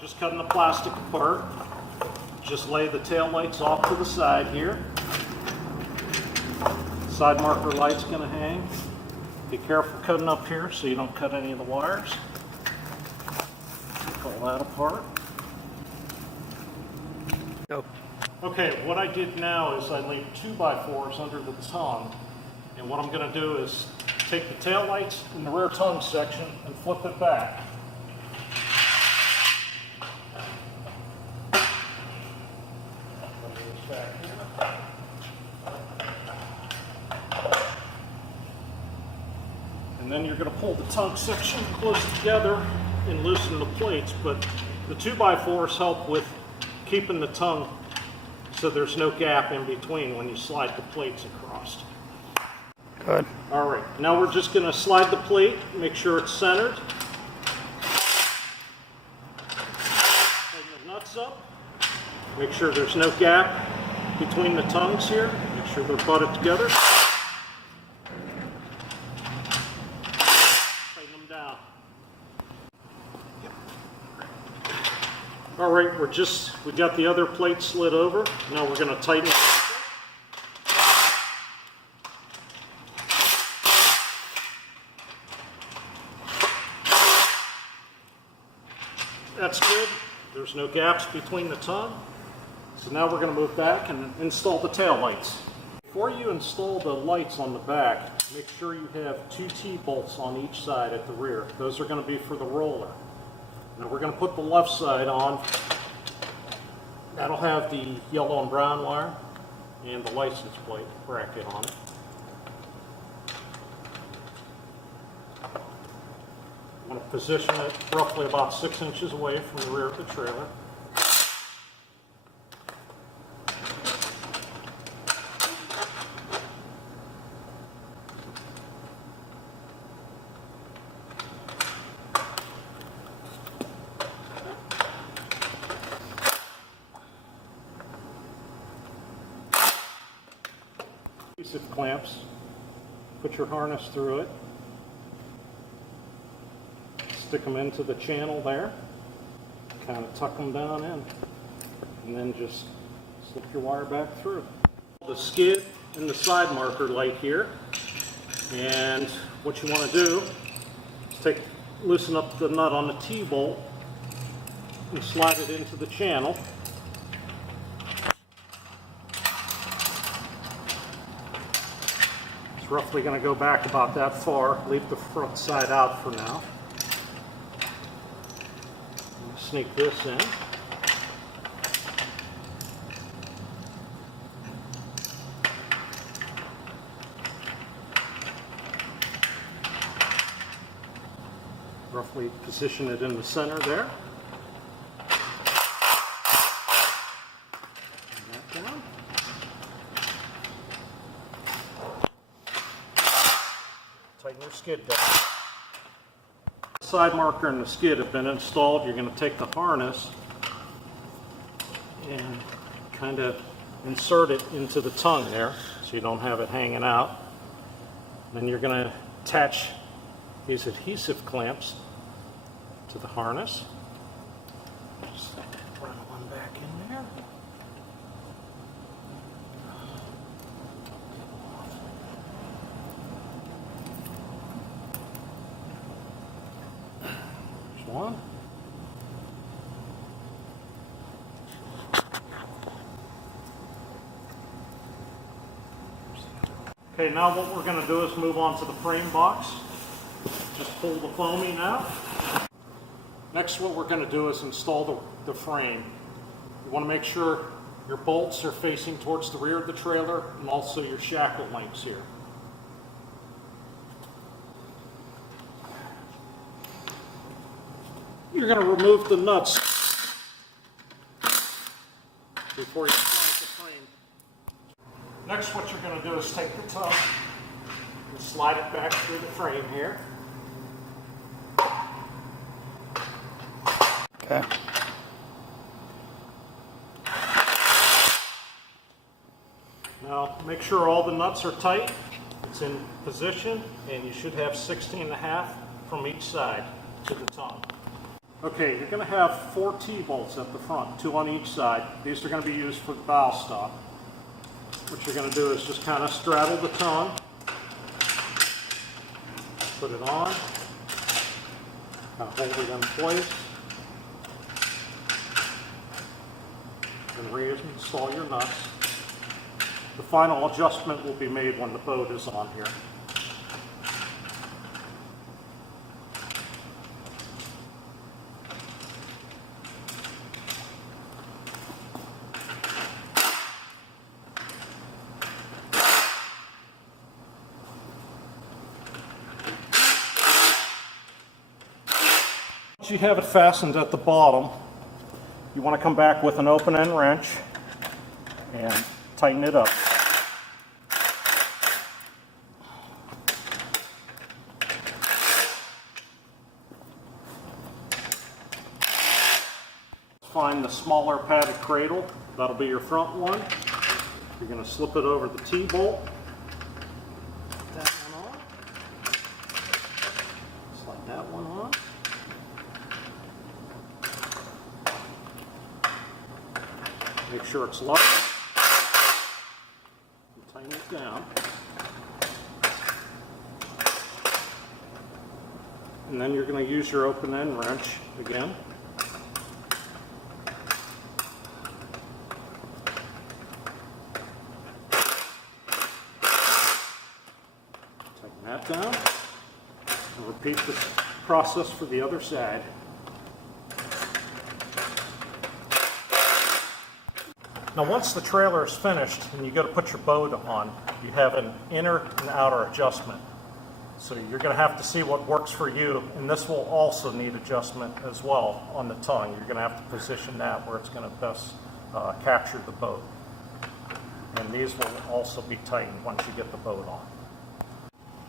Just cutting the plastic apart. Just lay the tail lights off to the side here. Side marker light's going to hang. Be careful cutting up here so you don't cut any of the wires. Pull that apart. Go. Okay, what I did now is I laid 2x4s under the tongue, and what I'm going to do is take the tail lights in the rear tongue section and flip it back. And then you're going to pull the tongue section close together and loosen the plates, but the 2x4s help with keeping the tongue so there's no gap in between when you slide the plates across. Good. All right, now we're just going to slide the plate, make sure it's centered. Tighten the nuts up. Make sure there's no gap between the tongues here. Make sure they're butted together. Tighten them down. All right, we got the other plate slid over. Now we're going to tighten it. That's good. There's no gaps between the tongue. So now we're going to move back and install the tail lights. Before you install the lights on the back, make sure you have 2 T-bolts on each side at the rear. Those are going to be for the roller. Now we're going to put the left side on. That'll have the yellow and brown wire and the license plate bracket on it. I'm going to position it roughly about 6 inches away from the rear of the trailer. Adhesive clamps. Put your harness through it. Stick them into the channel there. Kind of tuck them down in. And then just slip your wire back through. The skid and the side marker light here. And what you want to do is loosen up the nut on the T-bolt and slide it into the channel. It's roughly going to go back about that far. Leave the front side out for now. Sneak this in. Roughly position it in the center there. Bring that down. Tighten your skid down. The side marker and the skid have been installed. You're going to take the harness and kind of insert it into the tongue there so you don't have it hanging out. Then you're going to attach these adhesive clamps to the harness. Just run one back in there. There's one. Okay, now what we're going to do is move on to the frame box. Just pull the foaming out. Next, what we're going to do is install the frame. You want to make sure your bolts are facing towards the rear of the trailer and also your shackle links here. You're going to remove the nuts before you slide the frame. Next, what you're going to do is take the tongue and slide it back through the frame here. Okay. Now make sure all the nuts are tight, it's in position, and you should have 16.5 from each side to the tongue. Okay, you're going to have 4 T-bolts at the front, 2 on each side. These are going to be used for the bow stop. What you're going to do is just kind of straddle the tongue, put it on, kind of hold it in place, and reinstall your nuts. The final adjustment will be made when the boat is on here. Once you have it fastened at the bottom, you want to come back with an open end wrench and tighten it up. Find the smaller padded cradle. That'll be your front one. You're going to slip it over the T-bolt. That one on. Slide that one on. Make sure it's low. And tighten it down. And then you're going to use your open end wrench again. Tighten that down. And repeat this process for the other side. Now once the trailer is finished and you go to put your boat on, you have an inner and outer adjustment. So you're going to have to see what works for you, and this will also need adjustment as well on the tongue. You're going to have to position that where it's going to best capture the boat. And these will also be tightened once you get the boat on.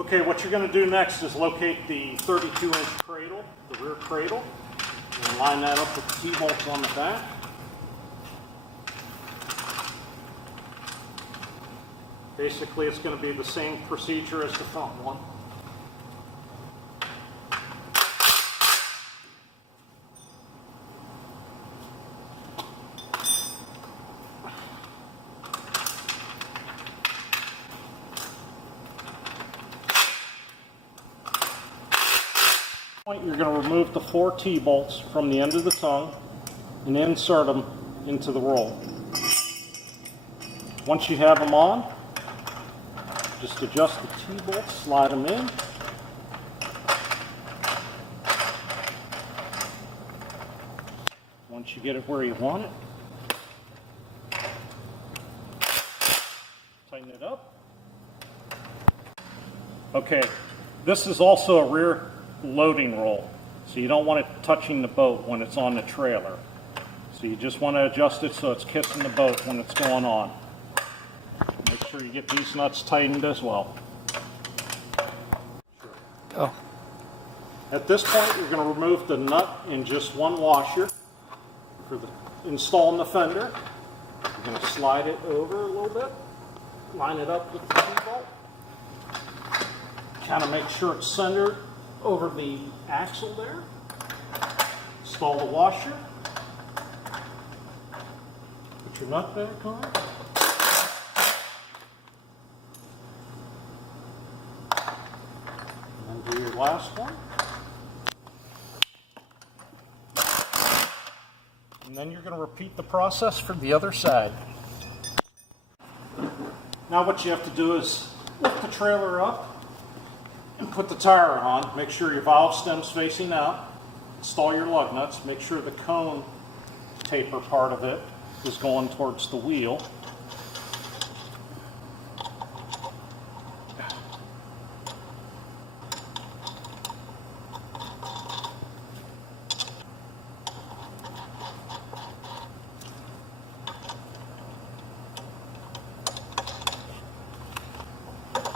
Okay, what you're going to do next is locate the 32-inch cradle, the rear cradle, and line that up with the T-bolts on the back. Basically, it's going to be the same procedure as the front one. You're going to remove the 4 T-bolts from the end of the tongue and insert them into the roll. Once you have them on, just adjust the T-bolts, slide them in. Once you get it where you want it, tighten it up. Okay, this is also a rear loading roll, so you don't want it touching the boat when it's on the trailer. So you just want to adjust it so it's kissing the boat when it's going on. Make sure you get these nuts tightened as well. Oh. At this point, you're going to remove the nut in just one washer for the install in the fender. You're going to slide it over a little bit, line it up with the T-bolt, kind of make sure it's centered over the axle there. Install the washer. Put your nut back on. And then do your last one. And then you're going to repeat the process for the other side. Now what you have to do is lift the trailer up and put the tire on. Make sure your valve stem's facing out. Install your lug nuts. Make sure the cone taper part of it is going towards the wheel.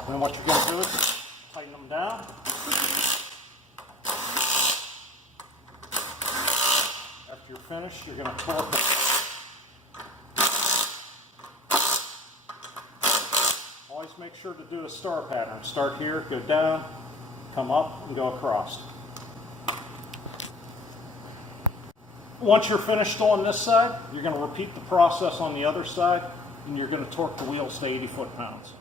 Then what you're going to do is tighten them down. After you're finished, you're going to torque it. Always make sure to do a star pattern. Start here, go down, come up, and go across. Once you're finished on this side, you're going to repeat the process on the other side, and you're going to torque the wheels to 80 foot-pounds.